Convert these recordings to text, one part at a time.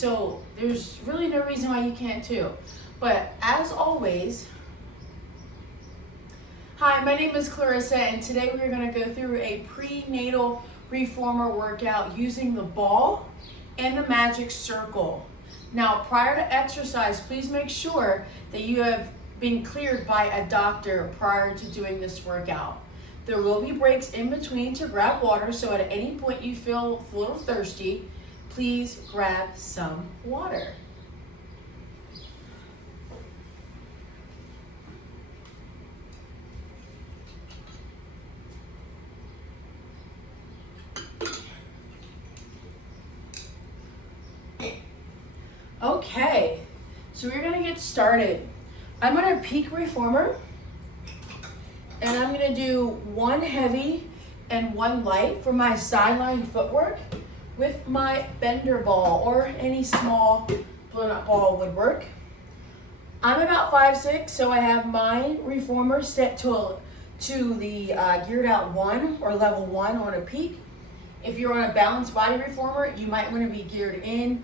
So there's really no reason why you can't too. But as always, hi, my name is Clarissa, and today we're going to go through a prenatal reformer workout using the ball and the magic circle. Now, prior to exercise, please make sure that you have been cleared by a doctor prior to doing this workout. There will be breaks in between to grab water, so at any point you feel a little thirsty, please grab some water. Okay, so we're gonna get started. I'm gonna peak reformer, and I'm gonna do one heavy and one light for my sideline footwork with my bender ball or any small blown up ball would work. I'm about 5'6", so I have my reformer set to the geared out 1 or level 1 on a peak. If you're on a balanced body reformer, you might want to be geared in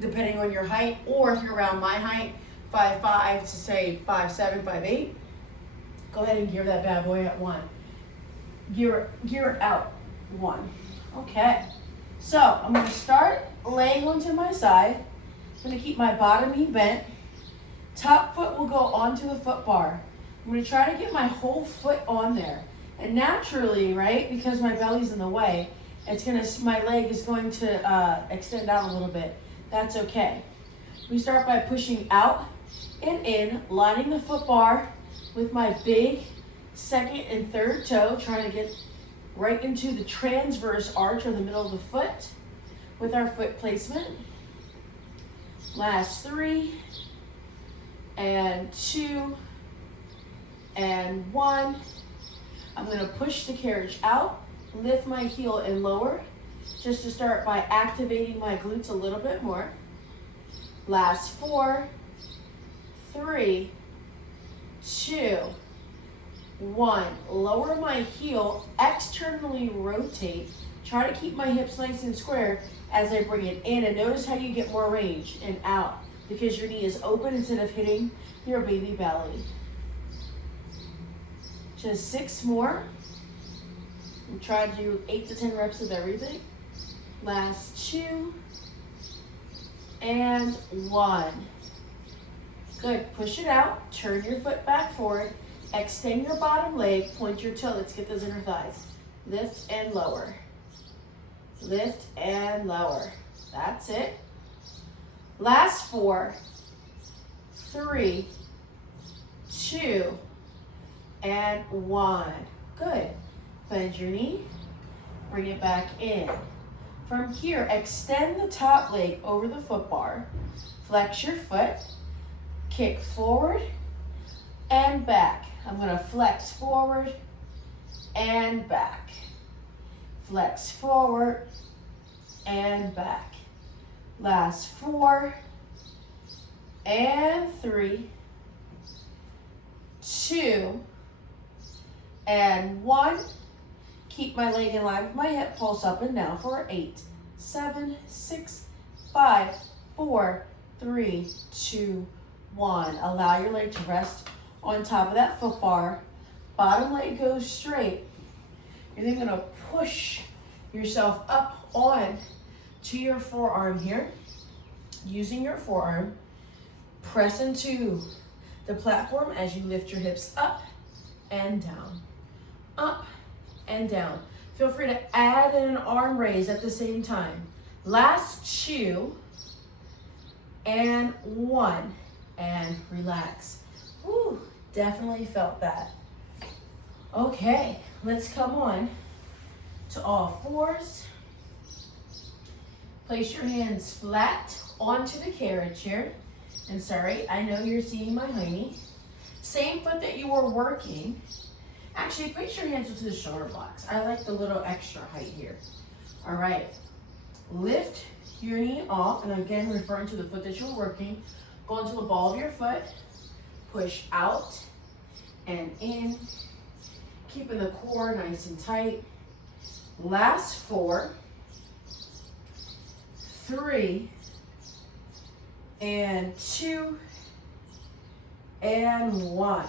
depending on your height, or if you're around my height, 5'5" to say 5'7", 5'8", go ahead and gear that bad boy at 1. Gear it out 1. Okay, so I'm going to start laying onto my side. I'm going to keep my bottom knee bent. Top foot will go onto the foot bar. I'm going to try to get my whole foot on there. And naturally, right, because my belly's in the way, my leg is going to extend out a little bit. That's okay. We start by pushing out and in, lining the foot bar with my big second and third toe, trying to get right into the transverse arch or the middle of the foot with our foot placement. Last 3 and 2 and 1. I'm going to push the carriage out, lift my heel and lower, just to start by activating my glutes a little bit more. Last 4, 3, 2, 1. Lower my heel, externally rotate. Try to keep my hips nice and square as I bring it in, and notice how you get more range and out because your knee is open instead of hitting your baby belly. Just 6 more. And try to do 8 to 10 reps of everything. Last 2 and 1. Good. Push it out. Turn your foot back forward. Extend your bottom leg. Point your toe. Let's get those inner thighs. Lift and lower. Lift and lower. That's it. Last 4, 3, 2, and 1. Good. Bend your knee. Bring it back in. From here, extend the top leg over the foot bar. Flex your foot. Kick forward and back. I'm going to flex forward and back. Flex forward and back. Last 4 and 3, 2 and 1. Keep my leg in line with my hip. Pulse up and down for 8, 7, 6, 5, 4, 3, 2, 1. Allow your leg to rest on top of that foot bar. Bottom leg goes straight. You're then going to push yourself up on to your forearm here. Using your forearm, press into the platform as you lift your hips up and down. Up and down. Feel free to add an arm raise at the same time. Last 2 and 1 and relax. Woo, definitely felt that. Okay, let's come on to all fours. Place your hands flat onto the carriage here. And sorry, I know you're seeing my hiney. Same foot that you were working. Actually, place your hands into the shoulder blocks. I like the little extra height here. All right. Lift your knee off, and again, referring to the foot that you're working. Go into the ball of your foot. Push out and in. Keeping the core nice and tight. Last 4, 3, and 2, and 1.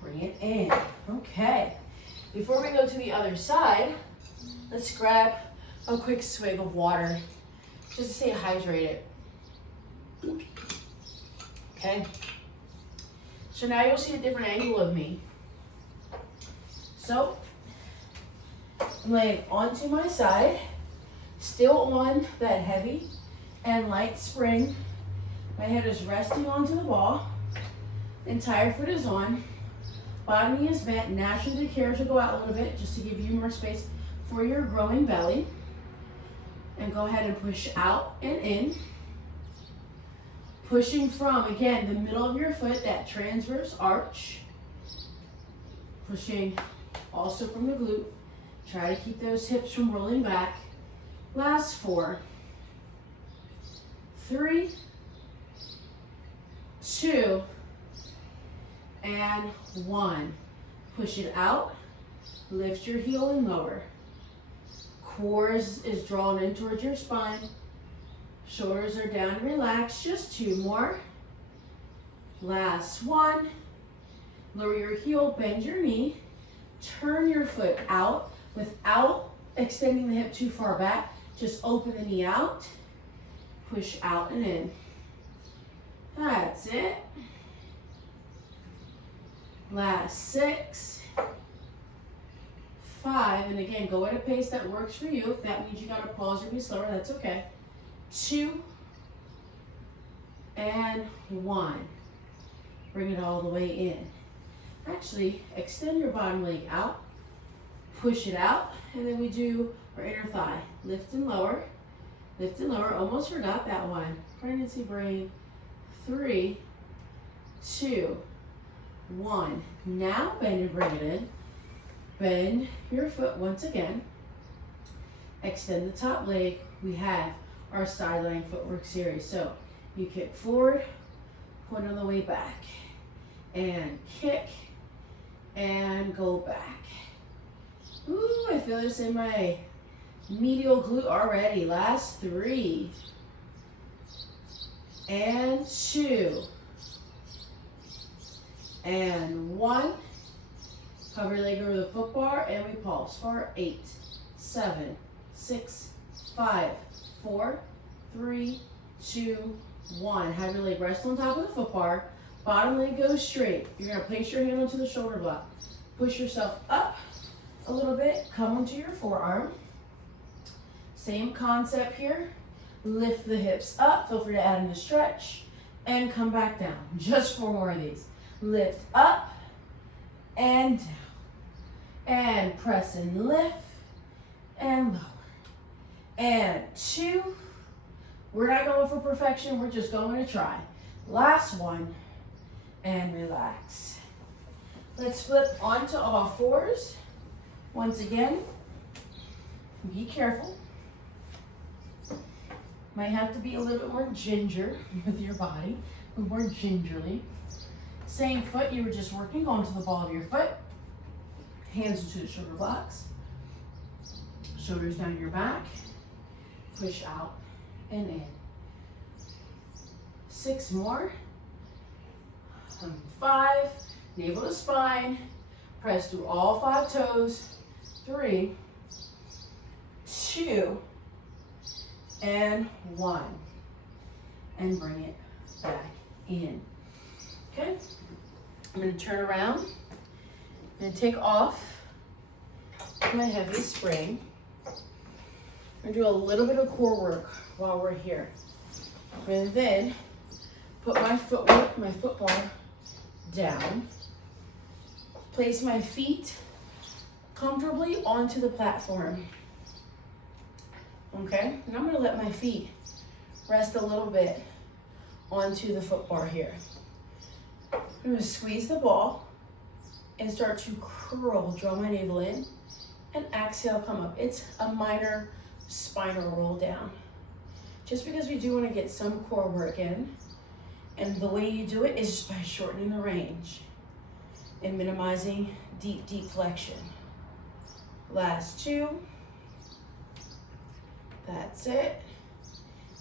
Bring it in. Okay. Before we go to the other side, let's grab a quick swig of water just to stay hydrated. Okay. So now you'll see a different angle of me. So I'm laying onto my side, still on that heavy and light spring. My head is resting onto the ball. Entire foot is on. Bottom knee is bent. Naturally the carriage will go out a little bit just to give you more space for your growing belly. And go ahead and push out and in. Pushing from, again, the middle of your foot, that transverse arch. Pushing also from the glute. Try to keep those hips from rolling back. Last 4, 3, 2, and 1. Push it out. Lift your heel and lower. Core is drawn in towards your spine. Shoulders are down, relaxed. Just 2 more. Last 1. Lower your heel, bend your knee. Turn your foot out without extending the hip too far back. Just open the knee out. Push out and in. That's it. Last 6, 5, and again, go at a pace that works for you. If that means you gotta pause or be slower, that's okay. 2, and 1. Bring it all the way in. Actually, extend your bottom leg out, push it out, and then we do our inner thigh. Lift and lower, almost forgot that one. Pregnancy brain, 3, 2, 1. Now bend and bring it in. Bend your foot once again. Extend the top leg. We have our side lying footwork series. So you kick forward, point on the way back, and kick, and go back. Ooh, I feel this in my medial glute already. Last 3, and 2, and 1. Cover your leg over the foot bar, and we pulse for 8, 7, 6, 5, 4, 3, 2, 1. Have your leg rest on top of the foot bar. Bottom leg goes straight. You're gonna place your hand onto the shoulder block. Push yourself up a little bit. Come onto your forearm. Same concept here. Lift the hips up. Feel free to add in the stretch. And come back down. Just 4 more of these. Lift up and down. And press and lift and lower. And 2. We're not going for perfection. We're just going to try. Last 1. And relax. Let's flip onto all 4s. Once again, be careful. Might have to be a little bit more ginger with your body, more gingerly. Same foot, you were just working onto the ball of your foot. Hands into the shoulder blocks. Shoulders down your back. Push out and in. 6 more. 5, navel to spine. Press through all 5 toes. 3, 2, and 1. And bring it back in. Okay? I'm going to turn around. I'm going to take off my heavy spring. I'm going to do a little bit of core work while we're here. And then put my foot bar down. Place my feet comfortably onto the platform. Okay? And I'm going to let my feet rest a little bit onto the foot bar here. I'm going to squeeze the ball and start to curl, draw my navel in, and exhale, come up. It's a minor spinal roll down. Just because we do want to get some core work in, and the way you do it is just by shortening the range and minimizing deep, deep flexion. Last 2. That's it.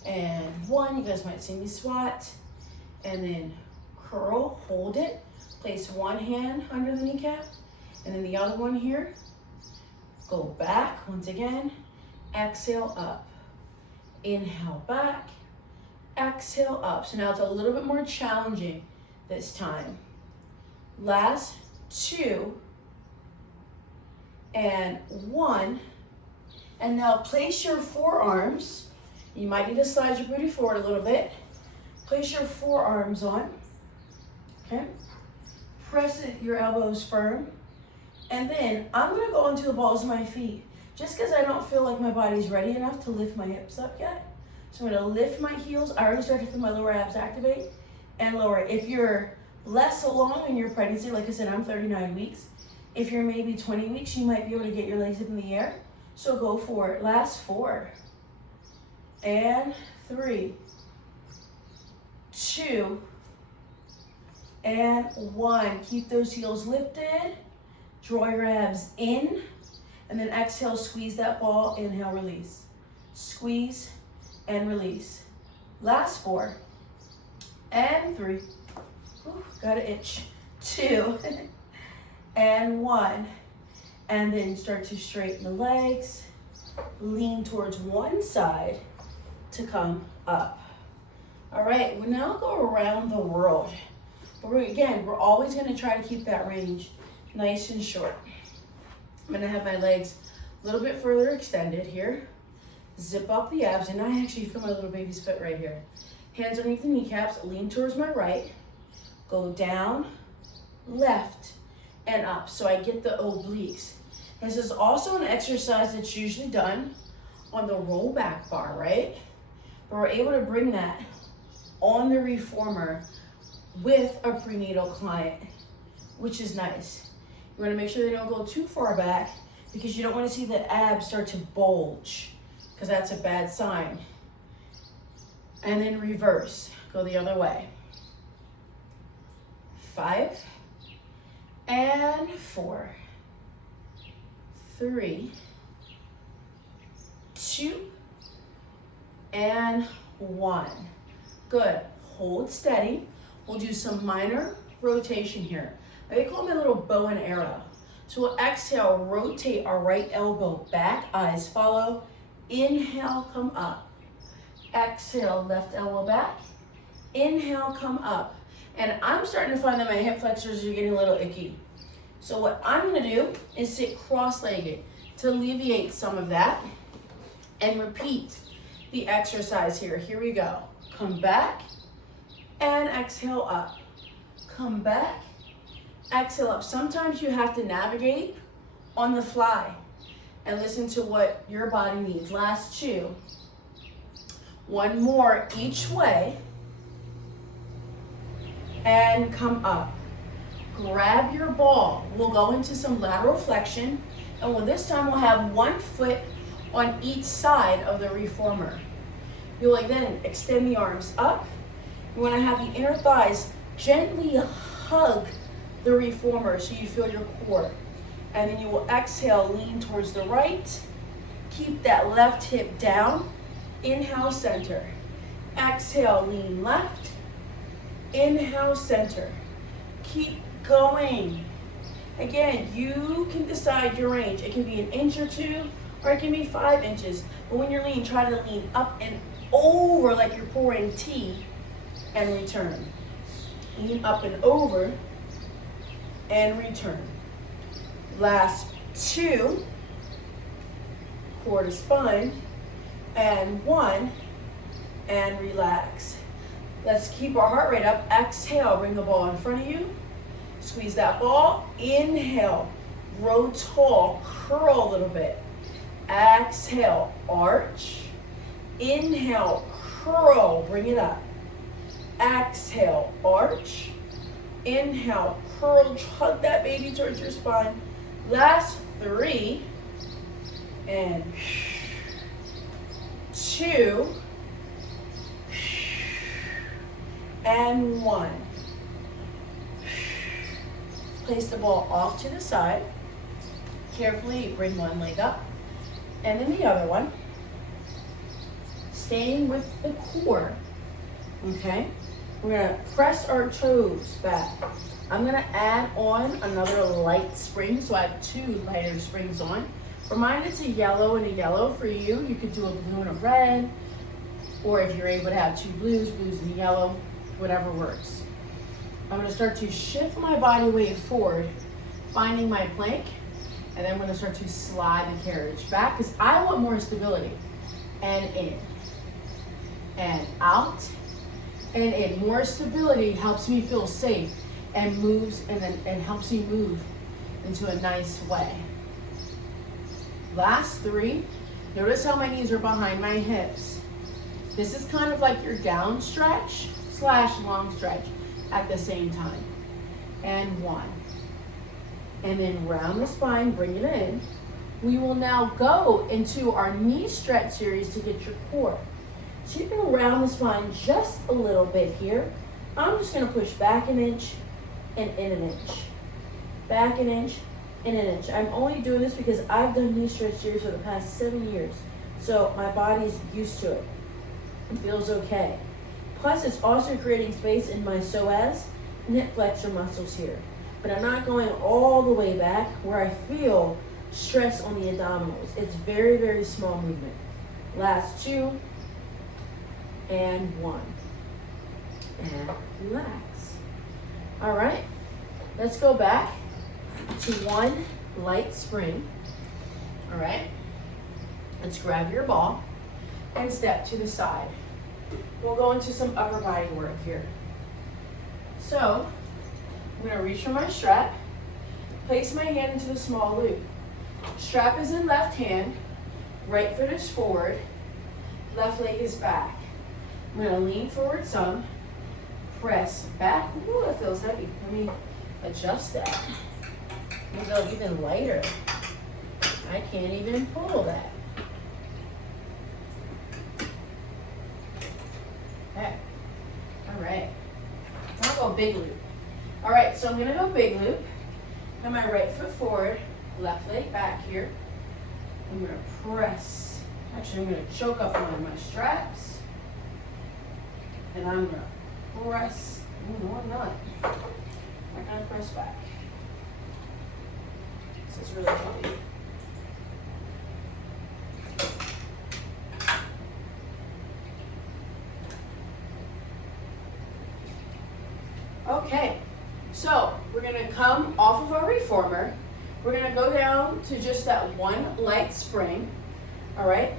and 1. You guys might see me squat, and then curl, hold it. Place one hand under the kneecap, and then the other one here. Go back, once again, exhale up. Inhale back, exhale up. So now it's a little bit more challenging this time. Last 2, and 1. And now place your forearms. You might need to slide your booty forward a little bit. Place your forearms on, okay? Press your elbows firm. And then I'm gonna go into the balls of my feet just because I don't feel like my body's ready enough to lift my hips up yet. So I'm gonna lift my heels. I already started to feel my lower abs activate and lower. If you're less along in your pregnancy, like I said, I'm 39 weeks. If you're maybe 20 weeks, you might be able to get your legs up in the air. So go for it. Last 4, and 3, 2, and 1. Keep those heels lifted. Draw your abs in, and then exhale, squeeze that ball. Inhale, release. Squeeze and release. Last 4, and 3. Ooh, got an itch. 2, and 1. And then start to straighten the legs. Lean towards one side to come up. All right, we'll now go around the world. But we're always gonna try to keep that range nice and short. I'm gonna have my legs a little bit further extended here. Zip up the abs, and I actually feel my little baby's foot right here. Hands underneath the kneecaps, lean towards my right. Go down, left, and up, so I get the obliques. This is also an exercise that's usually done on the roll back bar, right? But we're able to bring that on the reformer with a prenatal client, which is nice. You wanna make sure they don't go too far back because you don't wanna see the abs start to bulge because that's a bad sign. And then reverse, go the other way. 5, and 4, 3, 2, and 1. Good, hold steady. We'll do some minor rotation here. I call them a little bow and arrow. So we'll exhale, rotate our right elbow back, eyes follow. Inhale, come up. Exhale, left elbow back. Inhale, come up. And I'm starting to find that my hip flexors are getting a little icky. So what I'm gonna do is sit cross-legged to alleviate some of that and repeat the exercise here. Here we go. Come back and exhale up. Come back, exhale up. Sometimes you have to navigate on the fly and listen to what your body needs. Last 2. 1 more each way. And come up. Grab your ball. We'll go into some lateral flexion, and this time we'll have 1 foot on each side of the reformer. You'll then extend the arms up. You want to have the inner thighs gently hug the reformer so you feel your core. And then you will exhale, lean towards the right. Keep that left hip down. Inhale, center. Exhale, lean left. Inhale, center. Keep going. Again, you can decide your range. It can be 1 inch or 2, or it can be 5 inches. But when you're lean, try to lean up and over like you're pouring tea and return. Lean up and over and return. Last 2, core to spine, and 1, and relax. Let's keep our heart rate up. Exhale, bring the ball in front of you. Squeeze that ball. Inhale, grow tall, curl a little bit. Exhale, arch. Inhale, curl, bring it up. Exhale, arch. Inhale, curl, hug that baby towards your spine. Last 3, and 2, and 1. Place the ball off to the side. Carefully bring one leg up, and then the other one. staying with the core, okay? We're gonna press our toes back. I'm gonna add on another light spring, so I have 2 lighter springs on. For mine, it's a yellow and a yellow. For you, you could do a blue and a red, or if you're able to have 2 blues, blues and yellow, whatever works. I'm gonna start to shift my body weight forward, finding my plank, and then I'm gonna start to slide the carriage back because I want more stability. And in, and out, and in. More stability helps me feel safe and moves and helps me move into a nice way. Last 3, notice how my knees are behind my hips. This is kind of like your down stretch / long stretch at the same time. And 1. And then round the spine, bring it in. We will now go into our knee stretch series to get your core. So you can round the spine just a little bit here. I'm just gonna push back an inch and in an inch. Back an inch and an inch. I'm only doing this because I've done knee stretch series for the past 7 years. So my body's used to it. It feels okay. Plus it's also creating space in my psoas and hip flexor muscles here. But I'm not going all the way back where I feel stress on the abdominals. It's very, very small movement. Last 2 and 1. And relax. All right, let's go back to 1 light spring. All right, let's grab your ball and step to the side. We'll go into some upper body work here. So I'm gonna reach for my strap, place my hand into the small loop. Strap is in left hand, right foot is forward, left leg is back. I'm gonna lean forward some, press back. Ooh, that feels heavy. Let me adjust that. Maybe go even lighter. I can't even pull that. Okay, all right. Now I'll go big loop. All right, so I'm gonna go big loop. Have my right foot forward, left leg back here. I'm gonna press. Actually, I'm gonna choke up on my straps. And I'm gonna press. No, I'm not. I'm gonna press back. This is really heavy. Okay, so we're gonna come off of our reformer. We're gonna go down to just that 1 light spring, all right?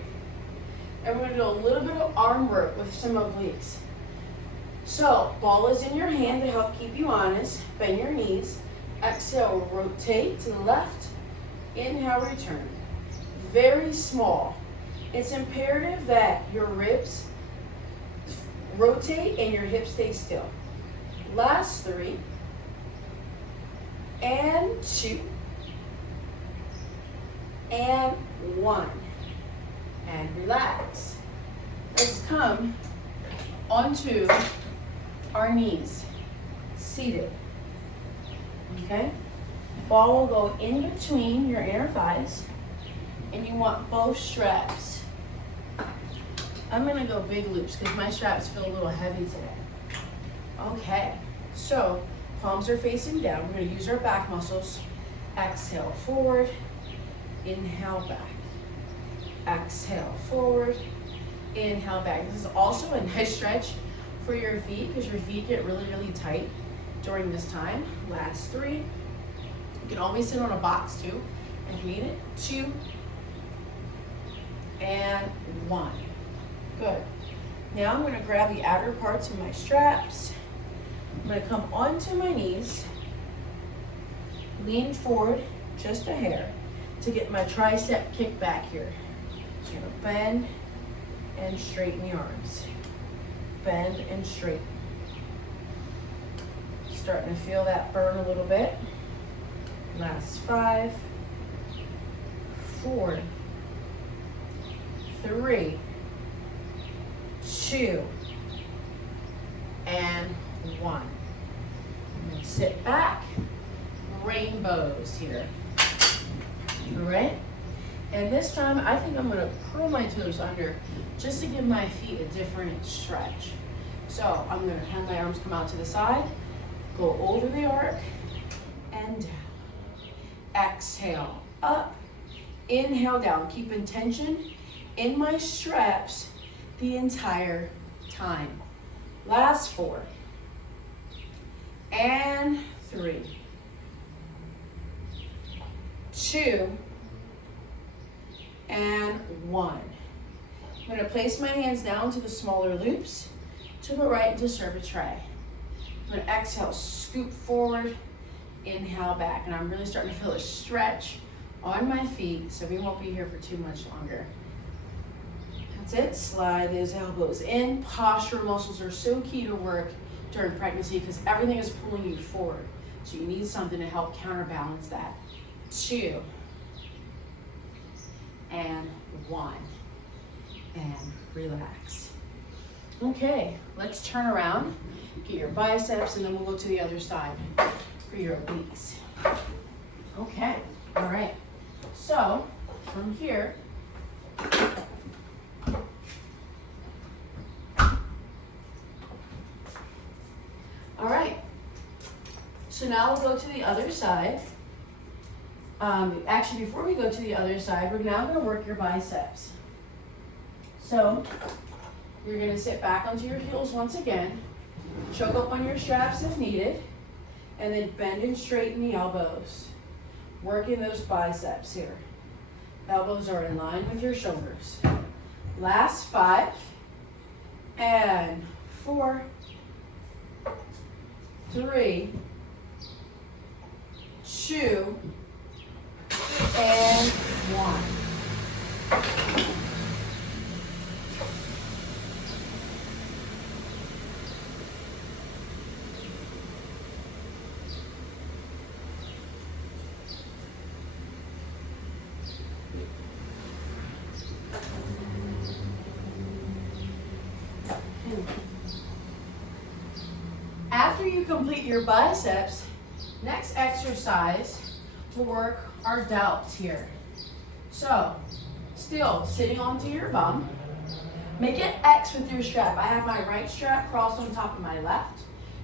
And we're gonna do a little bit of arm work with some obliques. So, ball is in your hand to help keep you honest. Bend your knees. Exhale, rotate to the left. Inhale, return. Very small. It's imperative that your ribs rotate and your hips stay still. Last 3. And 2. And 1. And relax. Let's come onto our knees, seated. Okay? Ball will go in between your inner thighs, and you want both straps. I'm gonna go big loops because my straps feel a little heavy today. Okay, so palms are facing down. We're gonna use our back muscles. Exhale, forward. Inhale, back. Exhale, forward. Inhale, back. This is also a nice stretch for your feet because your feet get really, really tight during this time. Last 3. You can always sit on a box too if you need it. 2 and 1. Good. Now I'm gonna grab the outer parts of my straps. I'm gonna come onto my knees, lean forward just a hair to get my tricep kick back here. So you're gonna bend and straighten the arms. Bend and straighten. Starting to feel that burn a little bit. Last 5, 4, 3, 2, and 1. And then sit back. Rainbows here. All right? And this time, I think I'm gonna curl my toes under just to give my feet a different stretch. So I'm gonna have my arms come out to the side, go over the arc, and down. Exhale, up, inhale down. Keep tension in my straps the entire time. Last 4. And 3. 2. And 1. I'm going to place my hands down to the smaller loops to the right into serpent tray. I'm going to exhale, scoop forward, inhale back. And I'm really starting to feel a stretch on my feet, so we won't be here for too much longer. That's it. Slide those elbows in. Posture muscles are so key to work during pregnancy because everything is pulling you forward. So you need something to help counterbalance that. 2. And 1. And relax. Okay, let's turn around. Get your biceps, and then we'll go to the other side for your obliques. Okay, all right. So, from here, all right. So now we'll go to the other side. Actually, before we go to the other side, we're now going to work your biceps. So you're going to sit back onto your heels once again, choke up on your straps if needed, and then bend and straighten the elbows. Working those biceps here. Elbows are in line with your shoulders. Last 5, and 4, 3, 2, and 1. After you complete your biceps, next exercise will work our delts here. So, still sitting onto your bum. Make an X with your strap. I have my right strap crossed on top of my left,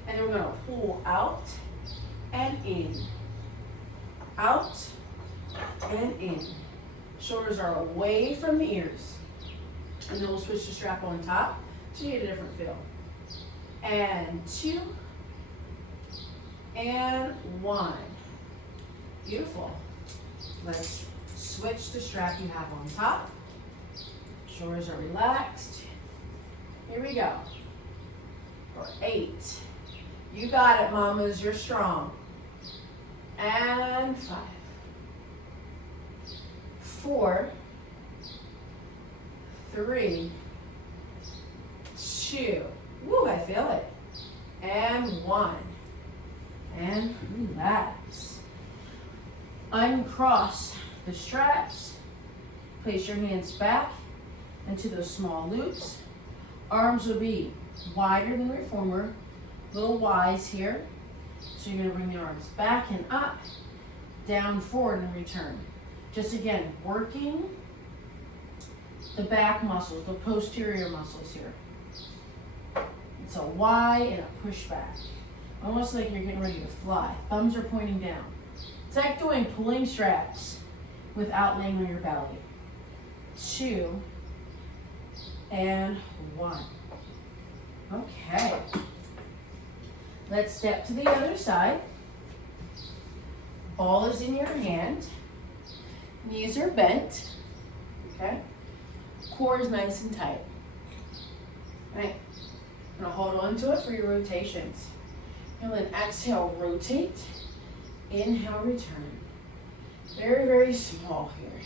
and then we're going to pull out and in. Out and in. Shoulders are away from the ears. And then we'll switch the strap on top so you get a different feel. And 2, and 1. Beautiful. Let's switch the strap you have on top. Shoulders are relaxed. Here we go. For 8. You got it, mamas. You're strong. And 5. 4. 3. 2. Woo, I feel it. And 1. And relax. Uncross the straps. Place your hands back into those small loops. Arms will be wider than reformer. Little Y's here. So you're going to bring the arms back and up, down, forward, and return. Just again, working the back muscles, the posterior muscles here. It's a Y and a push back. Almost like you're getting ready to fly. Thumbs are pointing down. It's like doing pulling straps without laying on your belly. 2, and 1. Okay. Let's step to the other side. Ball is in your hand. Knees are bent. Okay. Core is nice and tight. Right. I'm gonna hold on to it for your rotations. And then exhale, rotate. Inhale, return. Very, very small here.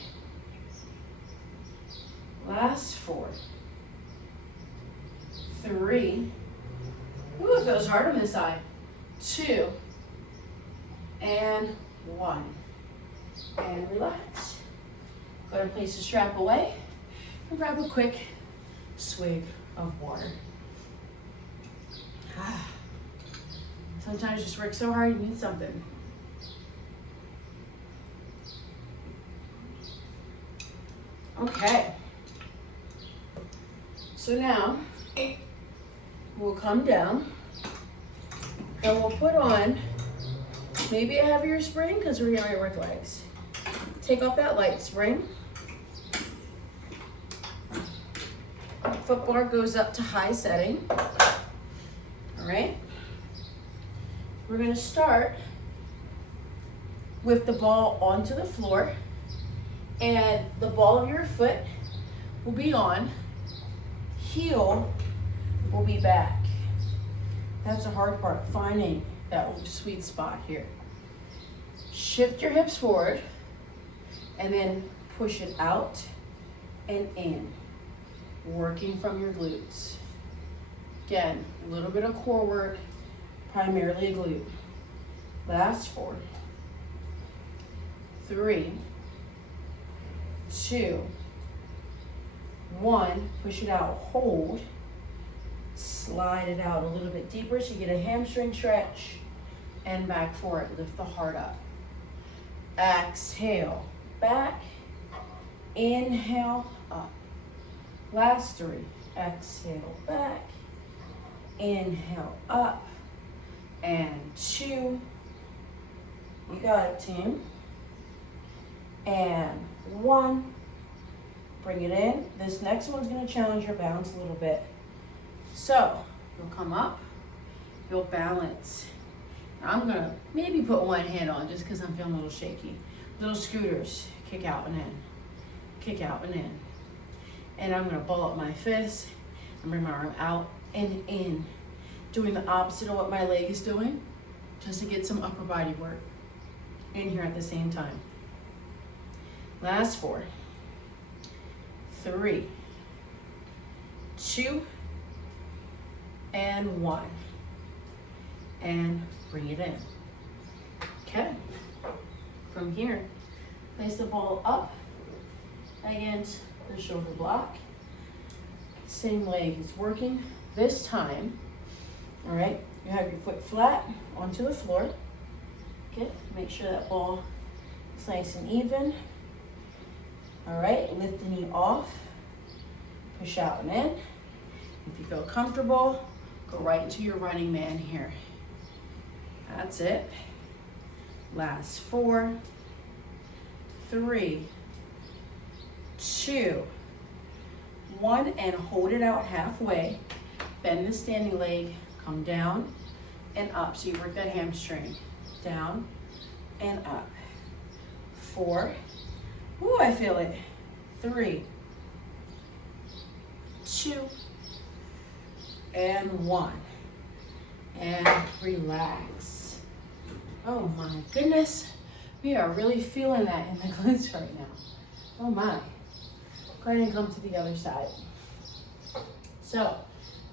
Last 4. 3. Ooh, it feels hard on this side. 2. And 1. And relax. Go ahead and place the strap away. And grab a quick swig of water. Sometimes you just work so hard, you need something. Okay. So now we'll come down and we'll put on maybe a heavier spring because we're going to work legs. Take off that light spring. Foot bar goes up to high setting. All right. We're going to start with the ball onto the floor, and the ball of your foot will be on, heel will be back. That's the hard part, finding that sweet spot here. Shift your hips forward and then push it out and in, working from your glutes. Again, a little bit of core work, primarily a glute. Last 4, 3, 2, 1, push it out, hold, slide it out a little bit deeper so you get a hamstring stretch, and back for it, lift the heart up. Exhale, back, inhale, up. Last 3, exhale, back, inhale, up, and 2, you got it, team, and 1, bring it in. This next one's gonna challenge your balance a little bit. So, you'll come up, you'll balance. Now I'm gonna maybe put one hand on just because I'm feeling a little shaky. Little scooters, kick out and in, kick out and in. And I'm gonna ball up my fist and bring my arm out and in, doing the opposite of what my leg is doing, just to get some upper body work in here at the same time. Last 4, 3, 2, and 1. And bring it in. Okay. From here, place the ball up against the shoulder block. Same leg is working. This time, all right, you have your foot flat onto the floor. Okay, make sure that ball is nice and even. All right, lift the knee off, push out and in. If you feel comfortable, go right into your running man here. That's it. Last 4, 3, 2, 1, and hold it out halfway. Bend the standing leg, come down and up. So you work that hamstring. Down and up. 4, ooh, I feel it. 3, 2, and 1. And relax. Oh my goodness. We are really feeling that in the glutes right now. Oh my. Go ahead and come to the other side. So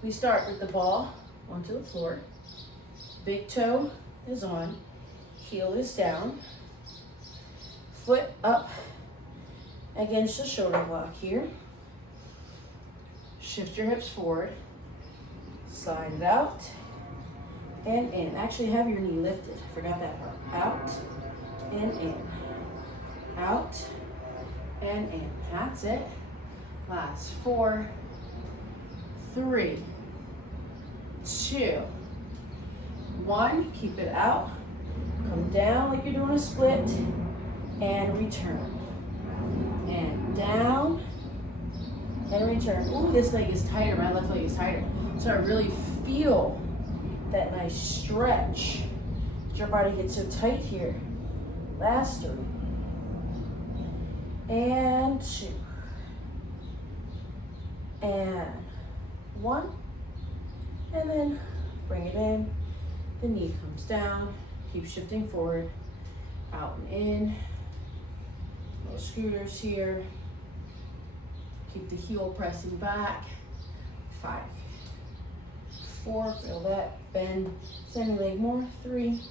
we start with the ball onto the floor. Big toe is on, heel is down, foot up against the shoulder block here. Shift your hips forward, slide it out, and in. Actually have your knee lifted, forgot that part. Out and in, out and in. That's it. Last 4, 3, 2, 1, keep it out, come down like you're doing a split, and return, and down, and return. Ooh, this leg is tighter, my left leg is tighter. So I really feel that nice stretch. Your body gets so tight here. Last 3, and 2, and 1, and then bring it in. The knee comes down, keep shifting forward, out and in. Little scooters here. Keep the heel pressing back. 5, 4, feel that, bend, standing leg more. 3,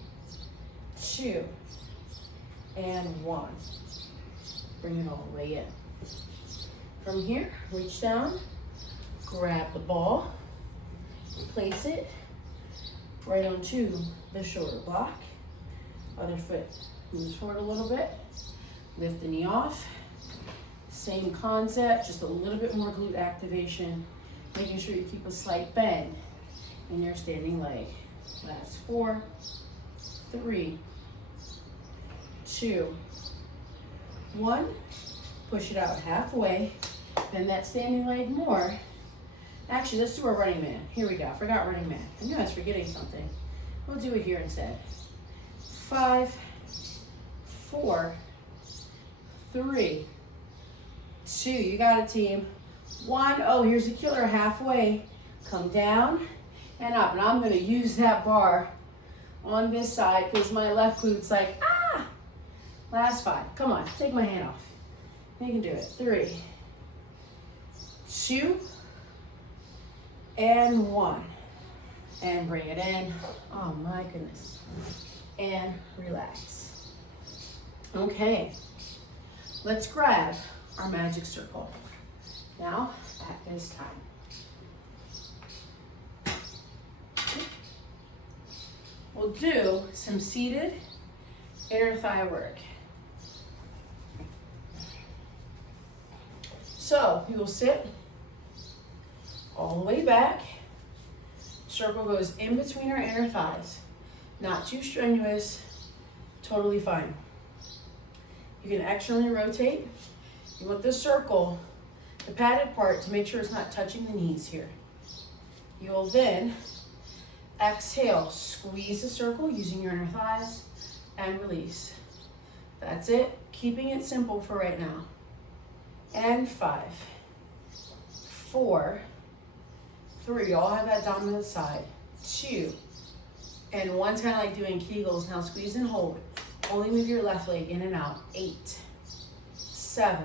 2, and 1. Bring it all the way in. From here, reach down, grab the ball, place it right onto the shoulder block. Other foot moves forward a little bit. Lift the knee off, Same concept, just a little bit more glute activation, making sure you keep a slight bend in your standing leg. Last 4, 3, 2, 1. Push it out halfway. Bend that standing leg more. Actually, let's do a running man. Here we go. I forgot running man. I knew I was forgetting something. We'll do it here instead. 5, 4, 3, 2. You got it, team. 1. Oh, here's the killer. Halfway. Come down and up. And I'm going to use that bar on this side because my left glute's like, ah! Last 5. Come on. Take my hand off. You can do it. 3, 2, and 1. And bring it in. Oh my goodness. And relax. Okay. Let's grab our magic circle. Now, that is time. We'll do some seated inner thigh work. So, you will sit all the way back. Circle goes in between our inner thighs. Not too strenuous, totally fine. You can externally rotate. You want the circle, the padded part, to make sure it's not touching the knees here. You will then exhale, squeeze the circle using your inner thighs, and release. That's it, keeping it simple for right now. And 5, 4, 3, you all have that dominant side. 2, and 1, kind of like doing Kegels. Now squeeze and hold. Only move your left leg in and out. 8, 7,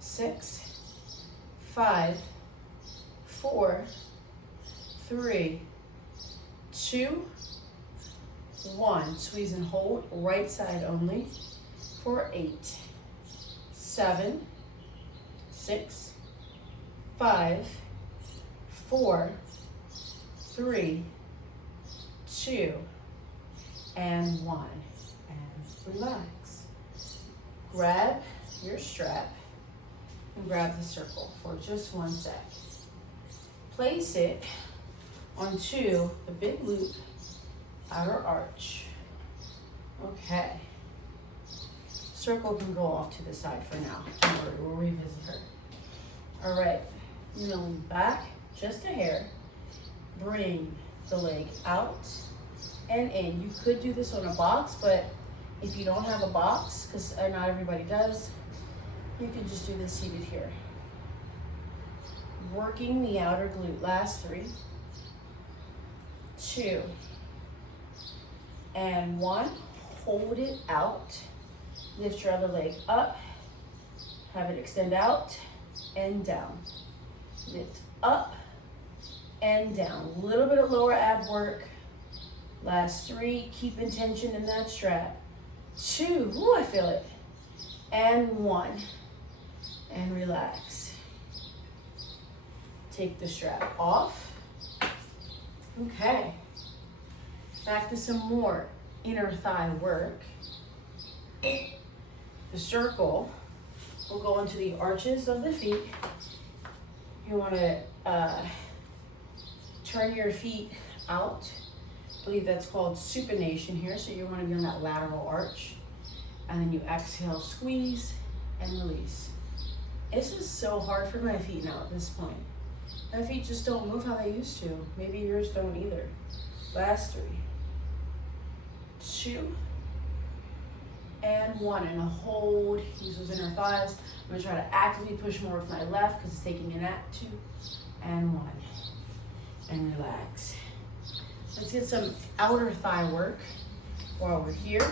6, 5, 4, 3, 2, 1. Squeeze and hold, right side only for 8, 7, 6, 5, 4, 3, 2, and 1. And relax. Grab your strap and grab the circle for just 1 sec. Place it onto the big loop outer arch. Okay. Circle can go off to the side for now. Don't worry, we'll revisit her. All right, you're gonna lean back just a hair. Bring the leg out and in. You could do this on a box, but if you don't have a box, because not everybody does, you can just do this seated here. Working the outer glute. Last 3, 2, and 1. Hold it out. Lift your other leg up. Have it extend out and down. Lift up and down. A little bit of lower ab work. Last 3. Keep intention in that strap. 2. Ooh, I feel it. And 1. And relax. Take the strap off. Okay. Back to some more inner thigh work. The circle will go into the arches of the feet. You want to turn your feet out. I believe that's called supination here. So you want to be on that lateral arch. And then you exhale, squeeze, and release. This is so hard for my feet now at this point. My feet just don't move how they used to. Maybe yours don't either. Last 3, 2, and 1. And a hold. Use those inner thighs. I'm going to try to actively push more with my left because it's taking a nap. 2, and 1. And relax. Let's get some outer thigh work while we're here.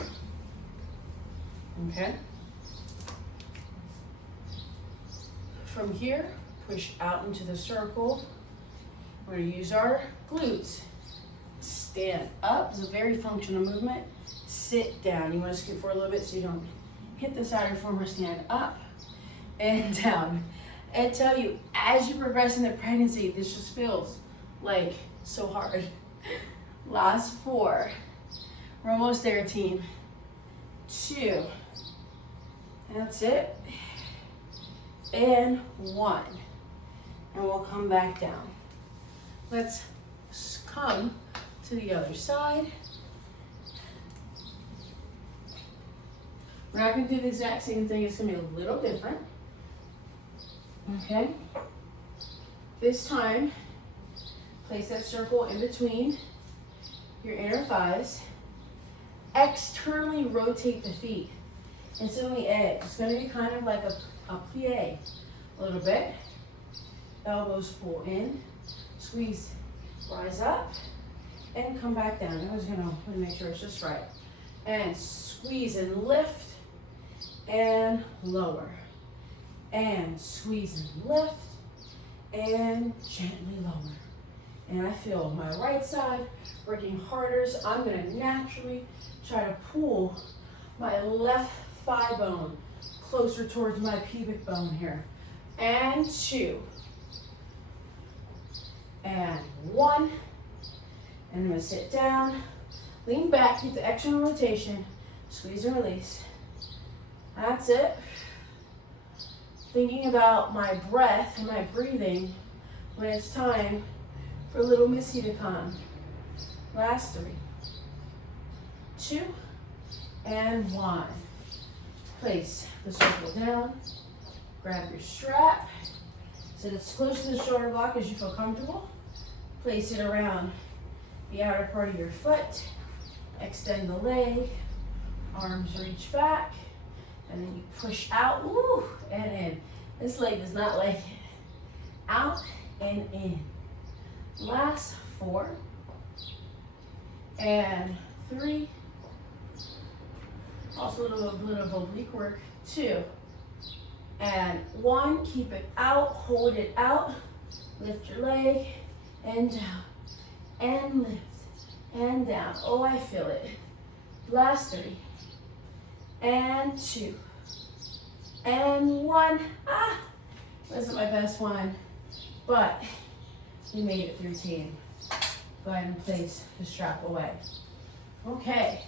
Okay. From here, push out into the circle. We're going to use our glutes. Stand up. It's a very functional movement. Sit down. You want to scoot forward a little bit so you don't hit the side of your former. Stand up and down. I tell you, as you progress in the pregnancy, this just feels like so hard. Last 4. We're almost there, team. 2. That's it. and 1. And we'll come back down. Let's come to the other side. We're not going to do the exact same thing. It's going to be a little different. Okay? This time, place that circle in between your inner thighs. Externally rotate the feet. And so on the edge, it's going to be kind of like a plie. A little bit. Elbows pull in. Squeeze. Rise up. And come back down. I was going to make sure it's just right. And squeeze and lift. And lower. And squeeze and lift. And gently lower. And I feel my right side working harder, so I'm going to naturally try to pull my left thigh bone closer towards my pubic bone here. And 2. And 1. And I'm going to sit down, lean back, keep the external rotation, squeeze and release. That's it. Thinking about my breath and my breathing when it's time for little Missy to come. Last 3, 2, and 1. Place the circle down. Grab your strap. Sit as close to the shoulder block as you feel comfortable. Place it around the outer part of your foot. Extend the leg. Arms reach back. And then you push out. Woo, and in. This leg does not like it. Out and in. Last 4. And 3. Also a little bit of oblique work. 2. And 1. Keep it out. Hold it out. Lift your leg. And down. And lift. And down. Oh, I feel it. Last 3. And 2. And 1. Ah! Wasn't my best one. But we made it through, team. Go ahead and place the strap away. Okay.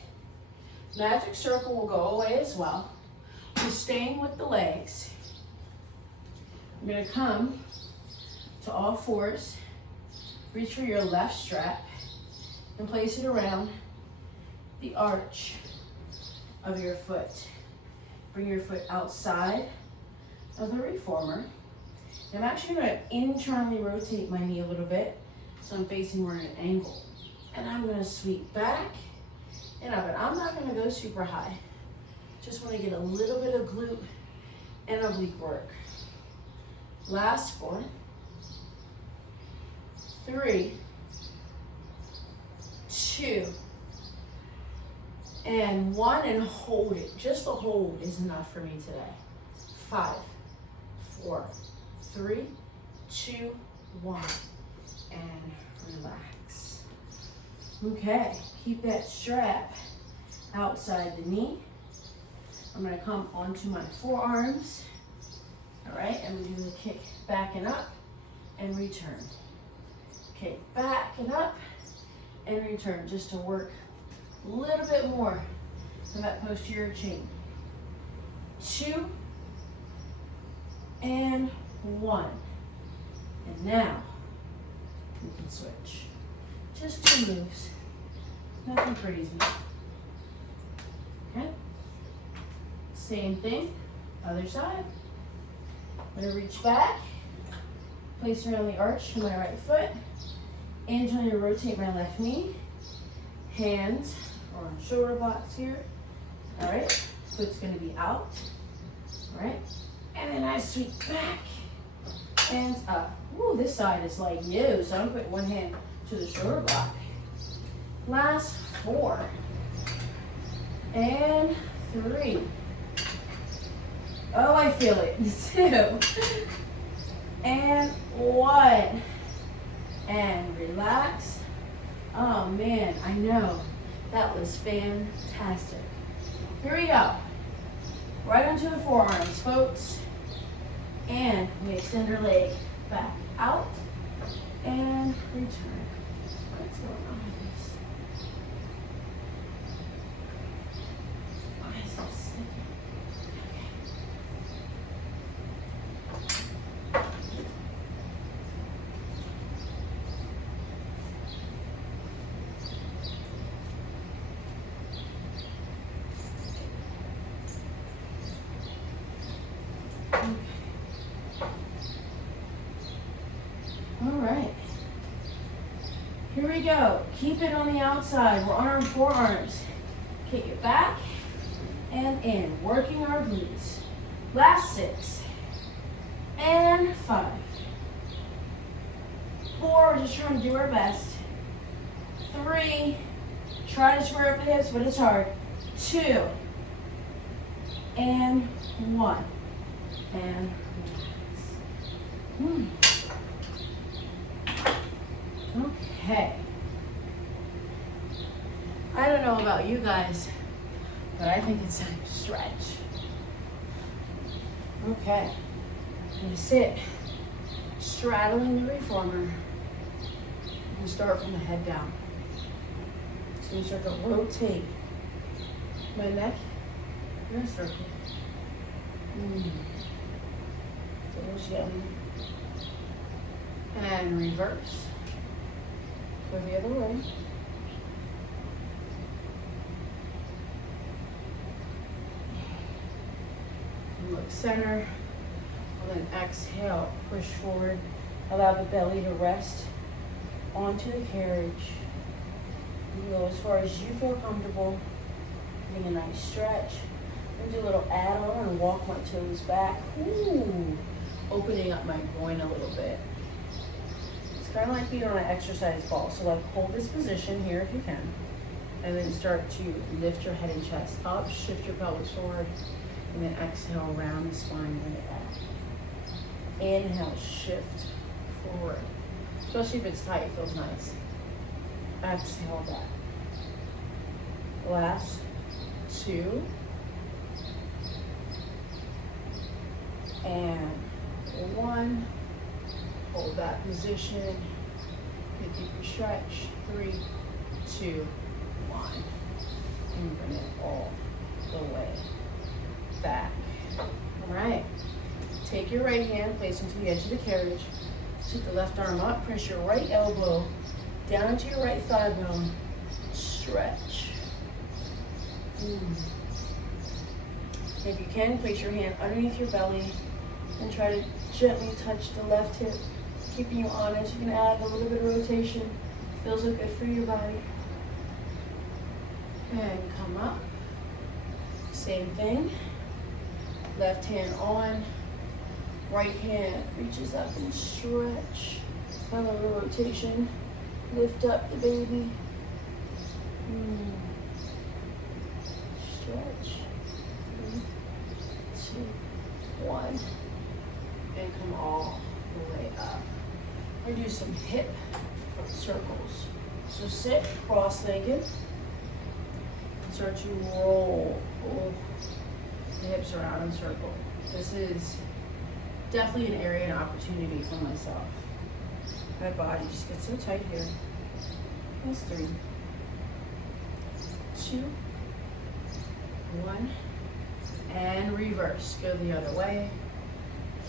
Magic circle will go away as well. We're staying with the legs. I'm going to come to all fours. Reach for your left strap and place it around the arch of your foot. Bring your foot outside of the reformer. I'm actually going to internally rotate my knee a little bit so I'm facing more at an angle. And I'm going to sweep back and up. And I'm not going to go super high. Just want to get a little bit of glute and oblique work. Last 4, 3, 2, and 1, and hold it. Just the hold is enough for me today. 5, 4, 3, 2, 1, and relax. Okay, keep that strap outside the knee. I'm going to come onto my forearms. All right, and we do the kick back and up and return. Kick back and up and return, just to work a little bit more of that posterior chain. 2 and 1. And now we can switch. Just 2 moves. Nothing crazy. Okay? Same thing, other side. I'm going to reach back, place around the arch to my right foot, and trying to rotate my left knee. Hands are on shoulder blocks here. All right, foot's going to be out. All right, and then I sweep back and up. Ooh, this side is like new, so I'm putting one hand to the shoulder block. Last 4 and 3. Oh, I feel it. 2 and 1. And relax. Oh man, I know. That was fantastic. Here we go. Right onto the forearms, folks. And we extend our leg back out and return. What's going on with this? Why is this sticking? Here we go. Keep it on the outside. We're on our forearms. Kick it back and in. Working our glutes. Last 6. And 5. 4. We're just trying to do our best. 3. Try to square up the hips, but it's hard. 2. And 1. And relax. Okay. I don't know about you guys, but I think it's time to stretch. Okay. I'm going to sit, straddling the reformer, and start from the head down. So you start to rotate my neck in a circle. Feels yummy. And reverse. Go the other way. Look center. And then exhale, push forward. Allow the belly to rest onto the carriage. You go as far as you feel comfortable. Getting a nice stretch. And do a little add-on and walk my toes back. Ooh. Opening up my groin a little bit. It's kind of like being on an exercise ball. So like hold this position here if you can. And then start to lift your head and chest up. Shift your pelvis forward. And then exhale, round the spine, bring it back. Inhale, shift forward. Especially if it's tight, it feels nice. Exhale back. Last 2. And 1. Hold that position. Get a deeper stretch. 3, 2, 1. And bring it all the way back. All right. Take your right hand, place into the edge of the carriage. Take the left arm up, press your right elbow down to your right thigh bone. Stretch. If you can, place your hand underneath your belly and try to gently touch the left hip, keeping you honest. You can add a little bit of rotation. Feels so good for your body. And come up. Same thing. Left hand on. Right hand reaches up and stretch. Have a little rotation. Lift up the baby. Stretch. 3, 2, 1. And come all the way up. I do some hip circles. So sit cross-legged. Start to roll the hips around in a circle. This is definitely an area and opportunity for myself. My body just gets so tight here. That's 3, 2, 1, and reverse. Go the other way.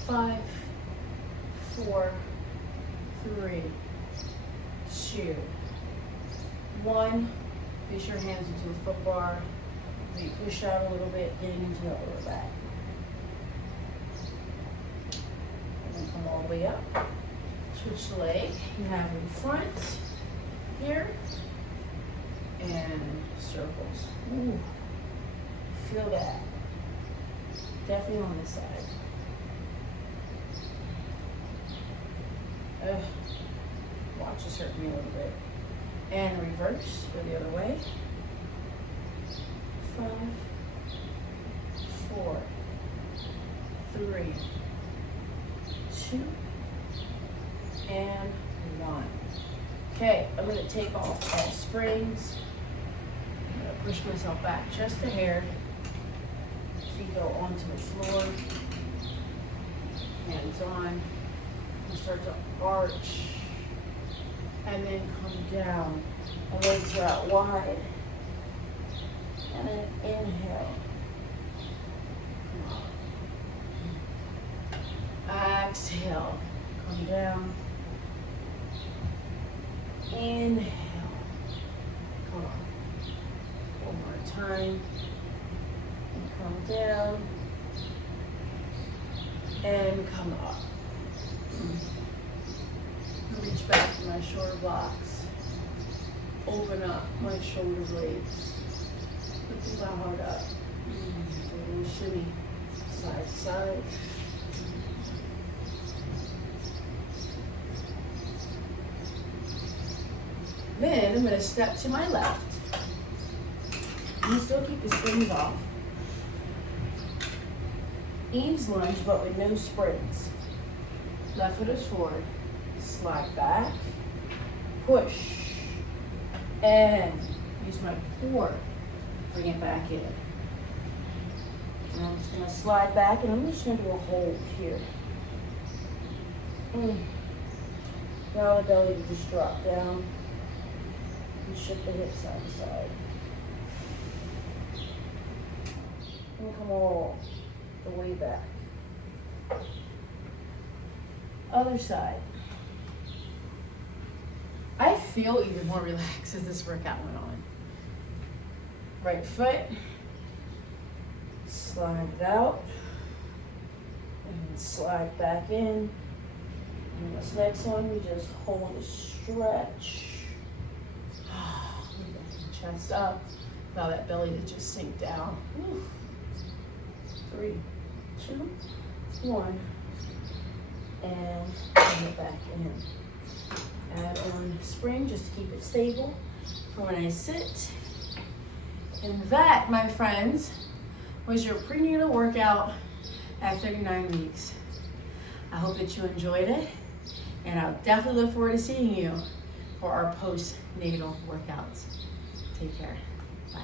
5, 4, 3, 2, 1. Place your hands into the foot bar. Maybe push out a little bit, getting into the lower back. And then come all the way up. Switch the leg. You have in front here. And circles. Ooh. Feel that. Definitely on this side. Watch this hurt me a little bit. And reverse, go the other way. 5, 4, 3, 2, and 1. Okay, I'm going to take off all springs. I'm going to push myself back just a hair. Feet go onto the floor. Hands on. And start to arch. And then come down. My legs are out wide. And then inhale. Come on. Exhale. Come down. Inhale. Come on. One more time. And come down. And come up. Reach back to my shoulder blocks. open up my shoulder blades. Lift my heart up. And shimmy side to side. Then I'm going to step to my left. And still keep the springs off. Eaves lunge, but with no springs. Left foot is forward. Slide back. Push. And use my core. Bring it back in. And I'm just going to slide back, and I'm just going to do a hold here. Allow the belly to just drop down. And shift the hips side to side. And come all the way back. Other side. I feel even more relaxed as this workout went on. Right foot, slide it out, and slide back in. And this next one, we just hold a stretch. Chest up, allow that belly to just sink down. 3, 2, 1, and bring it back in. Add on spring just to keep it stable for when I sit. And that, my friends, was your prenatal workout at 39 weeks. I hope that you enjoyed it, and I'll definitely look forward to seeing you for our postnatal workouts. Take care. Bye.